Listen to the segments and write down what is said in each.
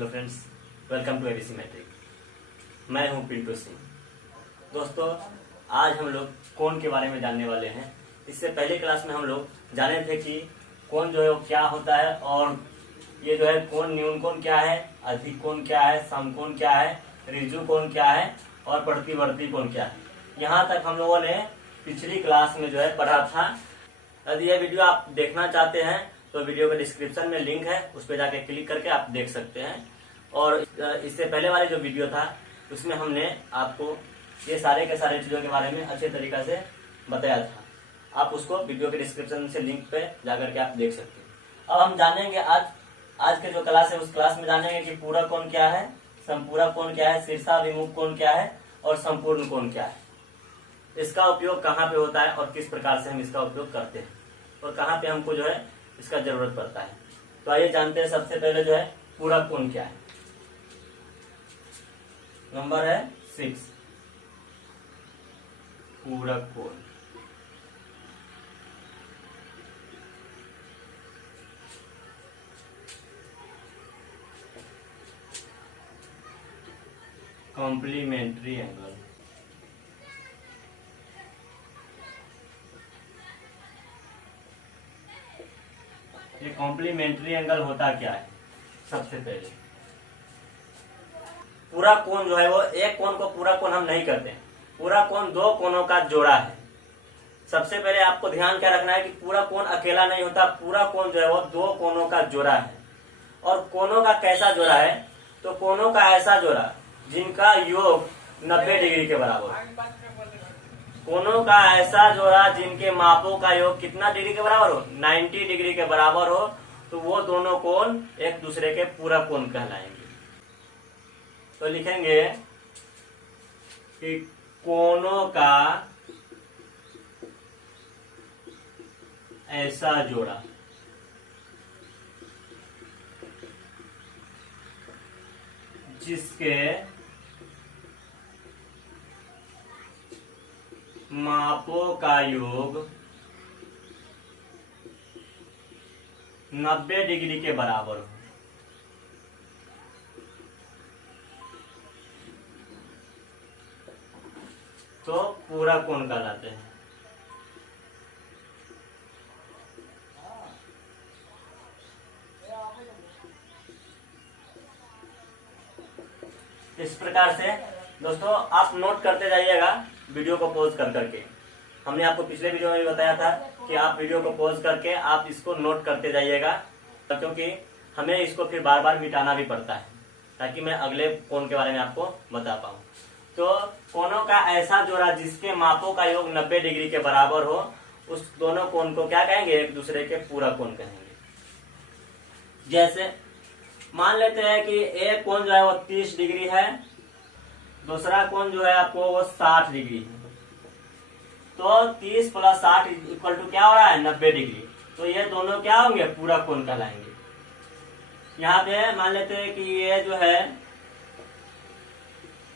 Hello friends, welcome to ABC matric. मैं हूं पिंटू सिंह। दोस्तों, आज हम लोग कोण के बारे में जानने वाले हैं। इससे पहले क्लास में हम लोग जाने थे कि कोण जो है वो क्या होता है और ये जो है कोण न्यून कोण क्या है, अधिक कोण क्या है, समकोण क्या है, ऋजु कोण क्या है और प्रतिवर्ती कोण क्या है। यहाँ तक हम लोगों ने पिछली क्लास में जो है पढ़ा था। यदि यह वीडियो आप देखना चाहते हैं तो वीडियो के डिस्क्रिप्शन में लिंक है, उस पर जाके क्लिक करके आप देख सकते हैं। और इससे पहले वाले जो वीडियो था उसमें हमने आपको ये सारे के सारे चीजों के बारे में अच्छे तरीका से बताया था। आप उसको वीडियो के डिस्क्रिप्शन से लिंक पे जाकर के आप देख सकते हैं। अब हम जानेंगे आज के जो क्लास है उस क्लास में जानेंगे कि पूरक कोण क्या है, संपूरक कोण क्या है, शीर्षाभिमुख कोण क्या है और संपूर्ण कोण क्या है। इसका उपयोग कहाँ पे होता है और किस प्रकार से हम इसका उपयोग करते हैं और कहाँ पे हमको जो है इसका जरूरत पड़ता है। तो आइए जानते हैं सबसे पहले जो है पूरक कोण क्या है। नंबर है 6, पूरक कोण। Complementary angle. ये कॉम्प्लीमेंट्री एंगल होता क्या है? सबसे पहले पूरा कोण जो है वो एक कोण को पूरा कोण हम नहीं करते। पूरा कोण दो कोणों का जोड़ा है। सबसे पहले आपको ध्यान क्या रखना है कि पूरा कोण अकेला नहीं होता, पूरा कोण जो है वो दो कोणों का जोड़ा है। और कोणों का कैसा जोड़ा है? तो कोणों का ऐसा जोड़ा जिनका योग 90 डिग्री के बराबर हो। कोणों का ऐसा जोड़ा जिनके मापों का योग कितना डिग्री के बराबर हो? 90 डिग्री के बराबर हो, तो वो दोनों कोण एक दूसरे के पूरक कोण कहलाएंगे। तो लिखेंगे कि कोणों का ऐसा जोड़ा जिसके मापों का योग 90 डिग्री के बराबर हो। तो पूरक कोण कहलाते हैं। इस प्रकार से दोस्तों आप नोट करते जाइएगा वीडियो को पॉज कर करके। हमने आपको पिछले वीडियो में भी बताया था कि आप वीडियो को पॉज करके आप इसको नोट करते जाइएगा, क्योंकि हमें इसको फिर बार बार मिटाना भी पड़ता है ताकि मैं अगले कोण के बारे में आपको बता पाऊं। तो कोणों का ऐसा जोड़ा जिसके मापों का योग 90 डिग्री के बराबर हो, उस दोनों कोण को क्या कहेंगे? एक दूसरे के पूरक कोण कहेंगे। जैसे मान लेते हैं कि एक कोण जो है वो 30 डिग्री है, दूसरा कोण जो है आपको वो 60 डिग्री है। तो 30 प्लस 60 इक्वल टू क्या हो रहा है? 90 डिग्री। तो ये दोनों क्या होंगे? पूरक कोण कहलाएंगे। यहाँ पे मान लेते हैं कि ये जो है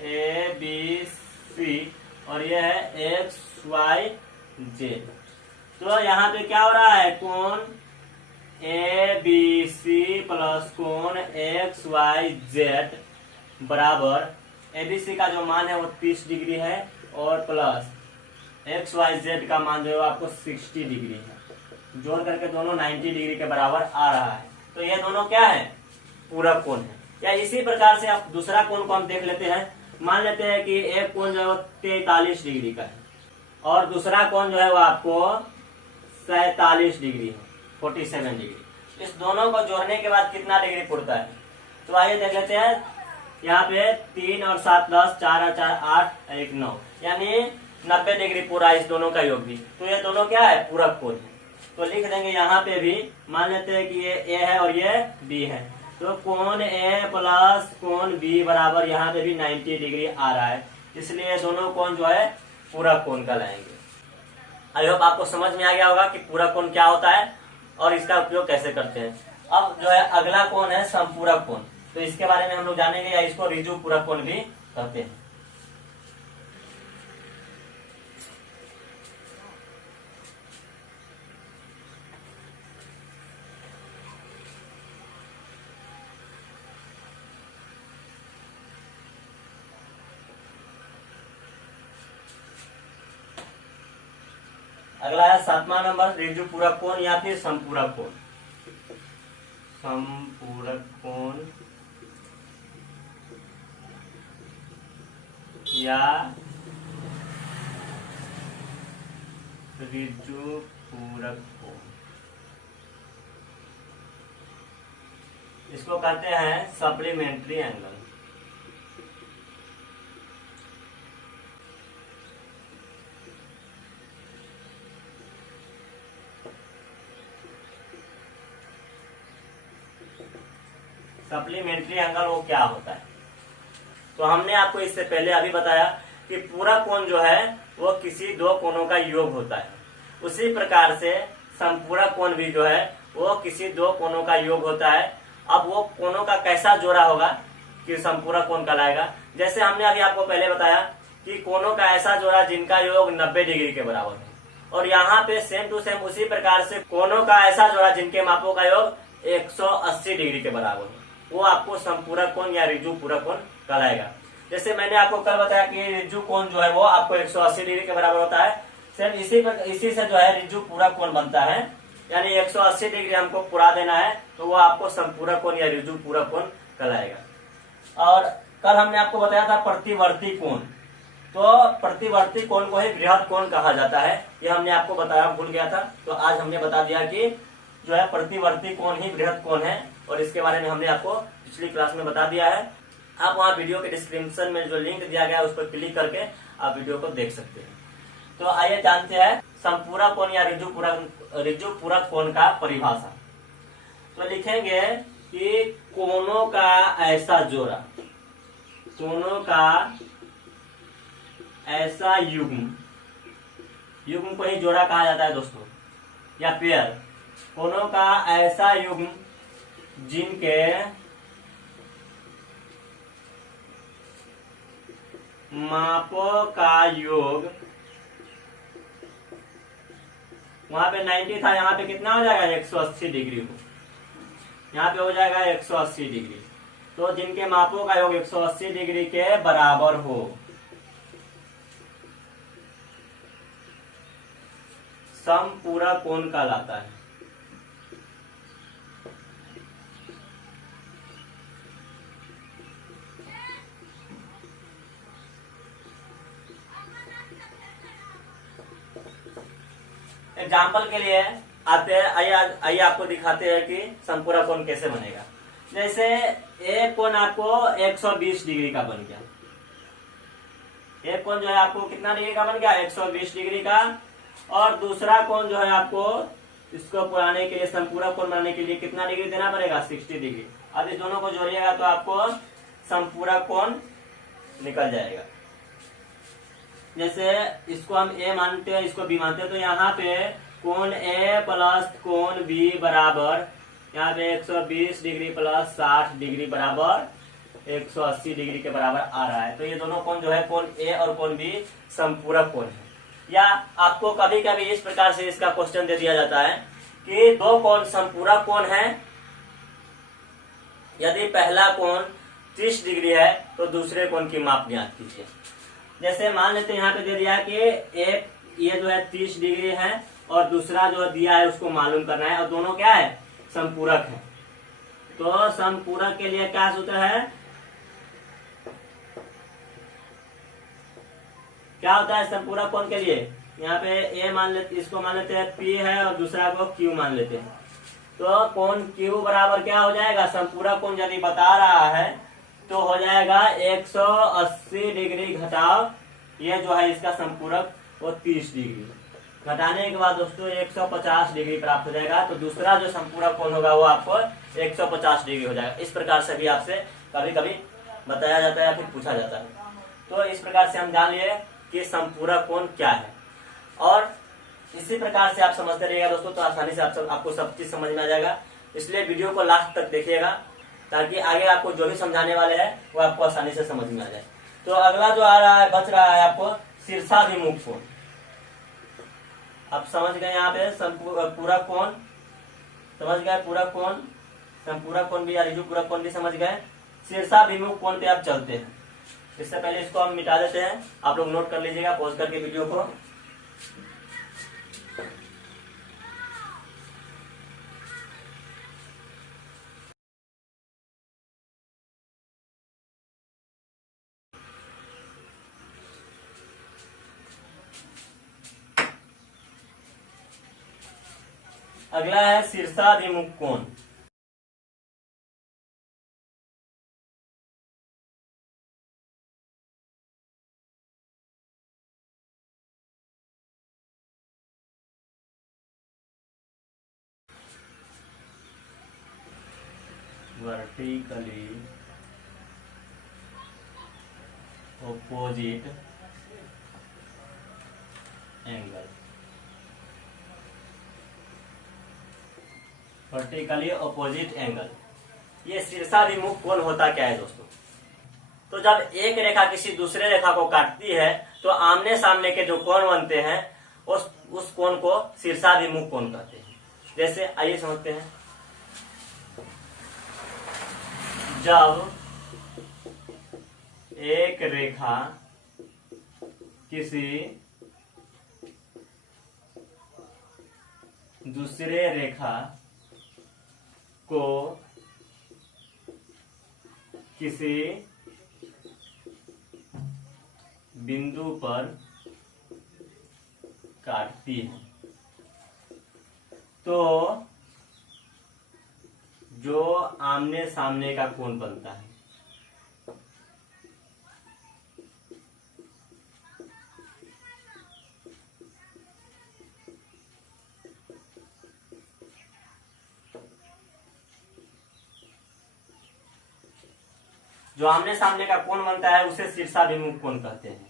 ए बी सी और ये है एक्स वाई जेड। तो यहाँ पे क्या हो रहा है? कोण ए बी सी प्लस कोण एक्स वाई जेड बराबर एबीसी का जो मान है वो 30 डिग्री है और प्लस एक्स वाई जेड का मान जो है आपको 60 डिग्री है। जोड़ करके दोनों 90 डिग्री के बराबर आ रहा है। तो ये दोनों क्या है? पूरक कोण है। या इसी प्रकार से आप दूसरा कोण को हम देख लेते हैं। मान लेते हैं कि एक कोण जो है वो 43 डिग्री का है और दूसरा कोण जो है वो आपको 47 डिग्री है, 47 डिग्री। इस दोनों को जोड़ने के बाद कितना डिग्री पड़ता है? तो आइए देख लेते हैं। यहाँ पे 3 और 7 10, 4 और 4 8, 1 9, यानी 90 डिग्री पूरा इस दोनों का योग भी। तो ये दोनों क्या है? पूरक कोण है। तो लिख देंगे यहाँ पे भी। मान लेते हैं कि ये ए है और ये बी है। तो कोण ए प्लस कोण बी बराबर यहाँ पे भी 90 डिग्री आ रहा है, इसलिए दोनों कोण जो है पूरक कोण कहलाएंगे। आई होप आपको समझ में आ गया होगा कि पूरक कोण क्या होता है और इसका उपयोग कैसे करते हैं। अब जो है अगला कोण है संपूरक कोण। तो इसके बारे में हम लोग जानेंगे, या इसको ऋजु पूरक कोण भी कहते हैं। अगला है 7वां नंबर ऋजु पूरक कोण या फिर समपूरक कोण। समपूरक कोण या ऋजु पूरक कोण, इसको कहते हैं सप्लीमेंट्री एंगल। सप्लीमेंट्री एंगल वो क्या होता है? तो हमने आपको इससे पहले अभी बताया कि पूरा कोण जो है वो किसी दो कोणों का योग होता है। उसी प्रकार से समपूरक कोण भी जो है वो किसी दो कोणों का योग होता है। अब वो कोणों का कैसा जोड़ा होगा कि समपूरक कोण कहलाएगा। जैसे हमने अभी आपको पहले बताया कि कोणों का ऐसा जोड़ा जिनका योग 90 डिग्री के बराबर है, और यहाँ पे सेम टू सेम उसी प्रकार से कोणों का ऐसा जोड़ा जिनके मापों का योग 180 डिग्री के बराबर है, वो आपको समपूरक कोण या ऋजु पूरक कोण कहलाएगा। जैसे मैंने आपको कल बताया कि ऋजु कोण जो है वो आपको 180 डिग्री के बराबर होता है। सेम इसी से जो है ऋजु पूरक कोण बनता है, यानी 180 डिग्री हमको पूरा देना है तो वो आपको समपूरक कोण या ऋजु पूरक कोण कहलाएगा। और कल हमने आपको बताया था प्रतिवर्ती कोण, तो प्रतिवर्ती कोण को ही बृहद कोण कहा जाता है। ये हमने आपको बताया, भूल गया था, तो आज हमने बता दिया कि जो है प्रतिवर्ती कोण ही बृहद कोण है, और इसके बारे में हमने आपको पिछली क्लास में बता दिया है। आप वहाँ वीडियो के डिस्क्रिप्शन में जो लिंक दिया गया है उस पर क्लिक करके आप वीडियो को देख सकते हैं। तो आइए जानते हैं समपूरक कोण या ऋजु पूरक कोण का परिभाषा। तो लिखेंगे कि कोणों का ऐसा जोड़ा, कोणों का ऐसा युग्म, युग्म को ही जोड़ा कहा जाता है दोस्तों, या पेयर। कोणों का ऐसा युग्म जिनके मापों का योग, वहां पे 90 था, यहाँ पे कितना हो जाएगा 180 डिग्री हो, यहाँ पे हो जाएगा 180 डिग्री। तो जिनके मापों का योग 180 डिग्री के बराबर हो, समपूरक कोण कहलाता है। एग्जाम्पल के लिए आते हैं, आइए आपको दिखाते हैं कि समपूरक कोण कैसे बनेगा। जैसे एक कोण आपको 120 डिग्री का बन गया, एक कोण जो है आपको कितना डिग्री का बन गया 120 डिग्री का, और दूसरा कोण जो है आपको इसको पुराने के लिए समपूरक कोण बनाने के लिए कितना डिग्री देना पड़ेगा 60 डिग्री। अब इस दोनों को जोड़िएगा तो आपको समपूरक कोण निकल जाएगा। जैसे इसको हम ए मानते हैं, इसको बी मानते हैं, तो यहाँ पे कोण ए प्लस कोण बी बराबर, यहाँ पे 120 डिग्री प्लस 60 डिग्री बराबर 180 डिग्री के बराबर आ रहा है। तो ये दोनों कोण जो है कोण ए और कोण बी समपूरक कोण है। या आपको कभी कभी इस प्रकार से इसका क्वेश्चन दे दिया जाता है कि दो कोण समपूरक कोण है, यदि पहला कोण 30 डिग्री है तो दूसरे कोण की माप ज्ञात कीजिए। जैसे मान लेते हैं यहाँ पे दे दिया है कि एक ये जो है 30 डिग्री है और दूसरा जो दिया है उसको मालूम करना है, और दोनों क्या है समपूरक है। तो समपूरक के लिए क्या सूत्र है, क्या होता है समपूरक कोण के लिए, यहाँ पे ए मान लेते, इसको मान लेते हैं पी है और दूसरा को क्यू मान लेते हैं। तो कोण क्यू बराबर क्या हो जाएगा, समपूरक कोण यदि बता रहा है तो हो जाएगा 180 डिग्री घटाव ये जो है इसका समपूरक वो 30 डिग्री, घटाने के बाद दोस्तों 150 डिग्री प्राप्त हो जाएगा। तो दूसरा जो समपूरक कोण होगा वो आपको 150 डिग्री हो जाएगा। इस प्रकार से भी आपसे कभी कभी बताया जाता है या फिर पूछा जाता है। तो इस प्रकार से हम जान लिए कि समपूरक कोण क्या है, और इसी प्रकार से आप समझते रहिएगा दोस्तों, तो आसानी से आपको सब चीज समझ में आ जाएगा। इसलिए वीडियो को लास्ट तक देखिएगा ताकि आगे आपको जो भी समझाने वाले हैं वो आपको आसानी से समझ में आ जाए। तो अगला जो आ रहा है, बच रहा है आपको शीर्षाभिमुख कोण। आप समझ गए यहाँ पे पूरक कोण समझ गए, पूरक कोण, समपूरक कोण भी या ऋजु पूरक कोण भी समझ गए। शीर्षाभिमुख कोण पे आप चलते हैं। इससे पहले इसको हम मिटा देते हैं, आप लोग नोट कर लीजिएगा पॉज करके वीडियो को। अगला है शीर्षाभिमुख कोण। Vertically opposite angle. Vertically opposite angle, ये शीर्षाभिमुख कोण होता क्या है दोस्तों? तो जब एक रेखा किसी दूसरे रेखा को काटती है तो आमने सामने के जो कोण बनते हैं उस कोण को शीर्षाभिमुख कोण कहते हैं। जैसे आइए समझते हैं। जब एक रेखा किसी दूसरे रेखा को किसी बिंदु पर काटती है तो जो आमने सामने का कोण बनता है जो आमने सामने का कोण बनता है उसे शीर्षाभिमुख कोण कहते हैं।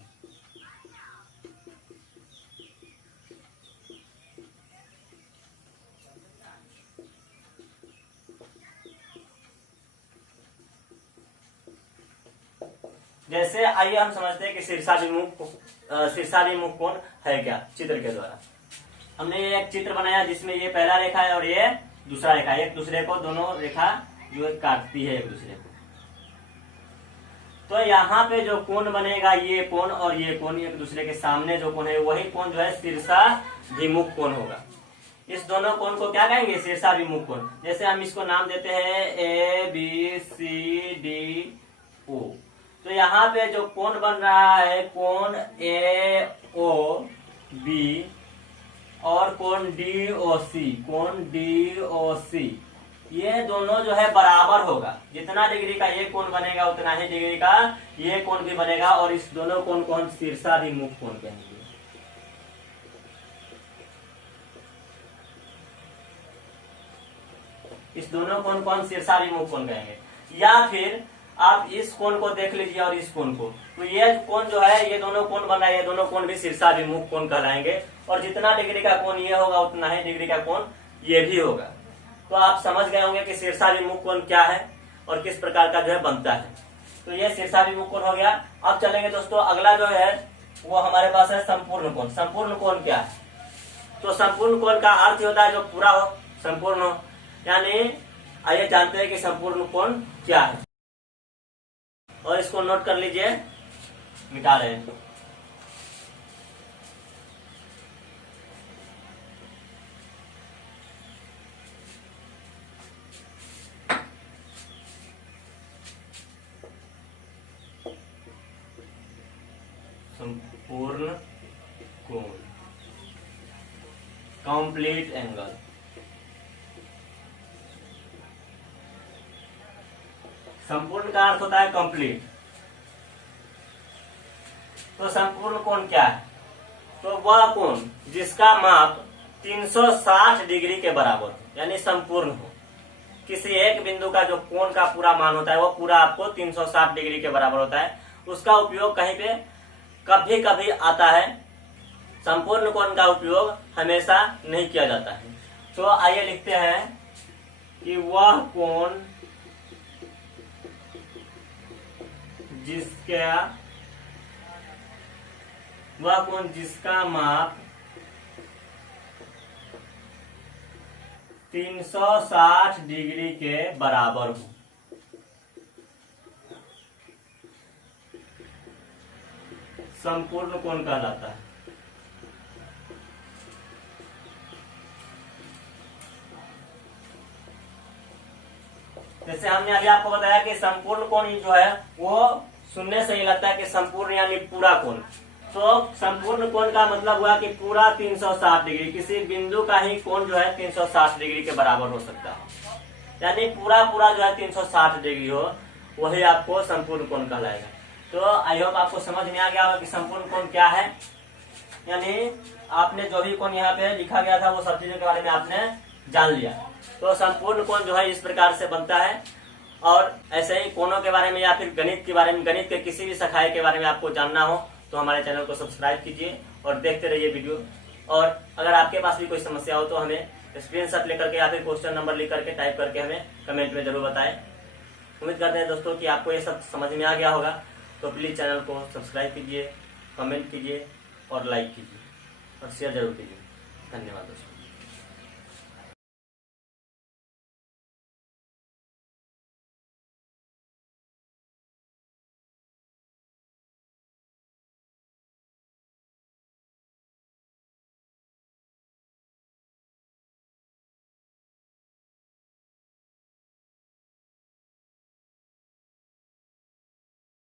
जैसे आइए हम समझते हैं कि शीर्षाभिमुख कोण है क्या, चित्र के द्वारा। हमने ये एक चित्र बनाया जिसमें ये पहला रेखा है और ये दूसरा रेखा, एक दूसरे को दोनों रेखा जो काटती है एक दूसरे को। तो यहाँ पे जो कोण बनेगा ये कोण और ये कोण एक दूसरे के सामने जो कोण है वही कोण जो है शीर्षाभिमुख कोण होगा। इस दोनों कोण को क्या कहेंगे? शीर्षाभिमुख कोण। जैसे हम इसको नाम देते हैं ABCDO। तो यहाँ पे जो कोण बन रहा है कोण AOB और कोण DOC, ये दोनों जो है बराबर होगा। जितना डिग्री का ये कोण बनेगा उतना ही डिग्री का ये कोण भी बनेगा और इस दोनों कोण को हम शीर्षाभिमुख कोण कहेंगे। इस दोनों कोण को हम शीर्षाभिमुख कोण कहेंगे। या फिर आप इस कोण को देख लीजिए और इस कोण को, तो ये कोण जो है ये दोनों कोण बन रहा है, ये दोनों कोण भी शीर्षाभिमुख कोण कहलाएंगे। और जितना डिग्री का कोण ये होगा उतना ही डिग्री का कोण ये भी होगा। तो आप समझ गए होंगे कि शीर्षाभिमुख कोण क्या है और किस प्रकार का जो है बनता है। तो ये शीर्षाभिमुख कोण हो गया। अब चलेंगे दोस्तों, अगला जो है वो हमारे पास है संपूर्ण कोण। संपूर्ण कोण क्या है? तो संपूर्ण कोण का अर्थ होता है जो पूरा हो, संपूर्ण हो। यानी आइए जानते हैं कि संपूर्ण कोण क्या है और इसको नोट कर लीजिए, मिटा रहे हैं। संपूर्ण कोण, कंप्लीट एंगल। संपूर्ण का अर्थ होता है कंप्लीट। तो संपूर्ण कोण क्या है? तो वह कोण जिसका माप 360 डिग्री के बराबर हो, यानी संपूर्ण हो। किसी एक बिंदु का जो कोण का पूरा मान होता है वो पूरा आपको 360 डिग्री के बराबर होता है। उसका उपयोग कहीं पे कभी कभी आता है, संपूर्ण कोण का उपयोग हमेशा नहीं किया जाता है। तो आइए लिखते हैं कि वह कोण जिसका माप 360 डिग्री के बराबर हो। संपूर्ण कोण कहलाता है। जैसे हमने अभी आपको बताया कि संपूर्ण कोण जो है वो सुनने से ही लगता है कि संपूर्ण यानी पूरा कोण। तो संपूर्ण कोण का मतलब हुआ कि पूरा 360 डिग्री, किसी बिंदु का ही कोण जो है 360 डिग्री के बराबर हो सकता है, यानी पूरा जो है 360 डिग्री हो, वही आपको संपूर्ण कोण कहलाएगा। तो आई होप आपको समझ में आ गया होगा कि संपूर्ण कोण क्या है, यानी आपने जो भी कोण यहाँ पे लिखा गया था वो सब चीजों के बारे में आपने जान लिया। तो संपूर्ण कोण जो है इस प्रकार से बनता है। और ऐसे ही कोणों के बारे में या फिर गणित के बारे में, गणित के किसी भी शाखा के बारे में आपको जानना हो तो हमारे चैनल को सब्सक्राइब कीजिए और देखते रहिए वीडियो। और अगर आपके पास भी कोई समस्या हो तो हमें स्क्रीनशॉट लेकर के या फिर क्वेश्चन नंबर लिख करके टाइप करके हमें कमेंट में जरूर बताएं। उम्मीद करते हैं दोस्तों कि आपको ये सब समझ में आ गया होगा। तो प्लीज चैनल को सब्सक्राइब कीजिए, कमेंट कीजिए और लाइक कीजिए और शेयर जरूर कीजिए। धन्यवाद दोस्तों।